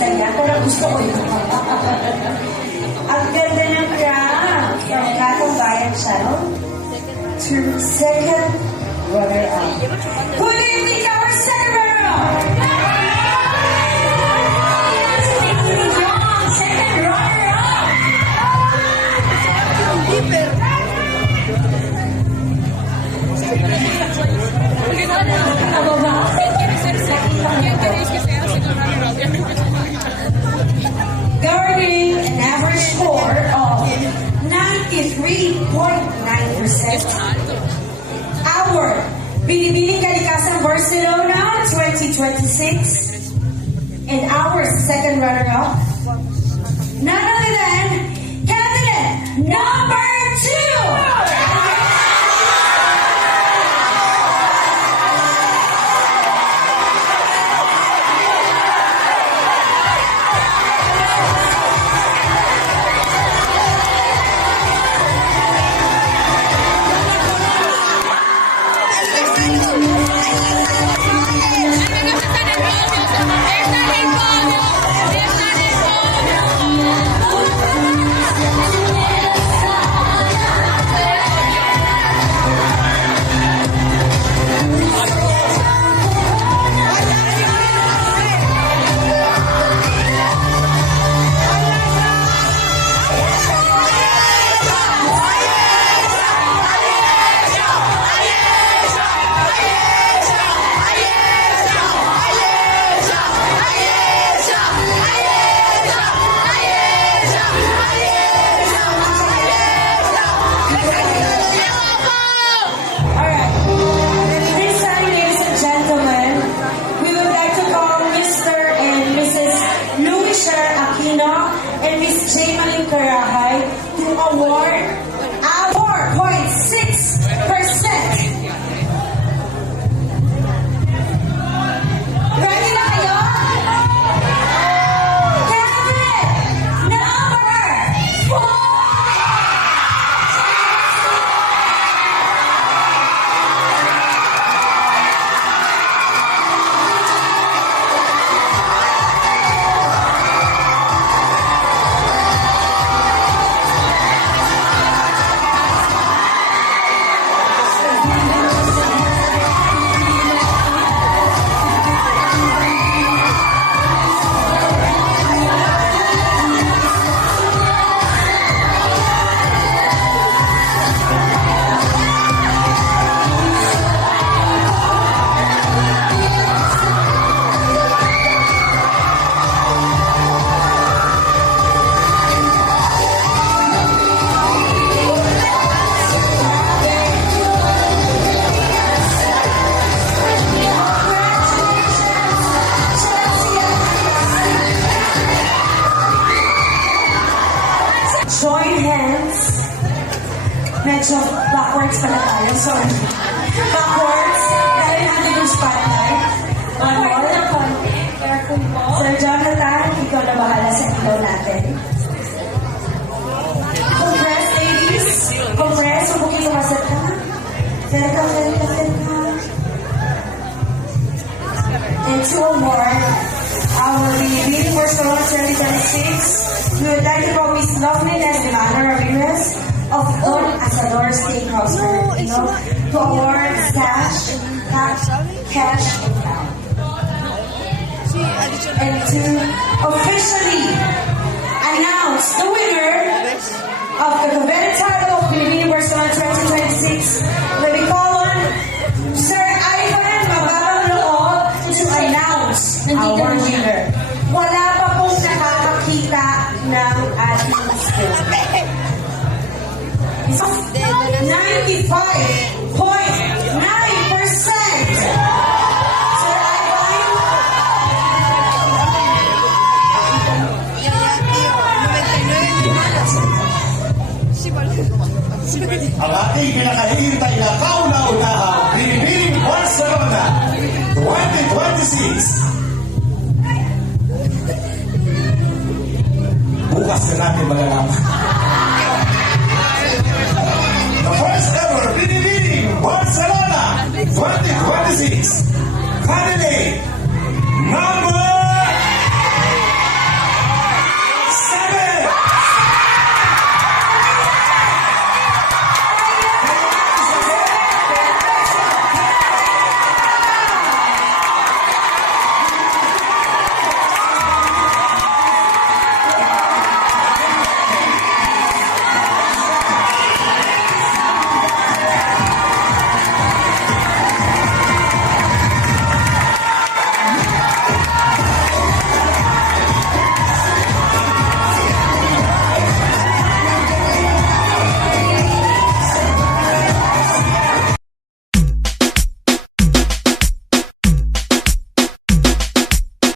saya, pero gusto ko yun. Ang ganda ng crown. From Katong Bayan Channel to second runner-up. Good evening, our second runner-up! Second runner-up! Garnering an average score of 93.9%. Our Binibining Kalikasan Barcelona 2026 and our second runner-up, none other than candidate number 2! And Miss Jamalyn Carahay to award our 4.6%. Ready na kayo? Candidate number 4! Join hands. Medyo backwards pala tayo. Sorry. Backwards. Dahil natin yung spotlight. One more. Sir Jonathan, ikaw na bahala sa ilaw natin. Compress, ladies. Compress. Hubukin mo kasat ka. Welcome. And two more. Our Binibining Barcelona 2026. We would like to call Miss Loveliness Milana Ramirez of Don Asador Steakhouse to award cash and pound. And to officially announce the winner of the coveted title of Binibining Barcelona 2026, let me call on Sir Ivan Mabarang Loob to announce our winner. Wala pa pong nakakakita ng ating skill. 95.9%! Sir Ivan? Ang ating pinakahihintay na kauna-unahang Binibining Barcelona 2026. Bukas na natin malalaman.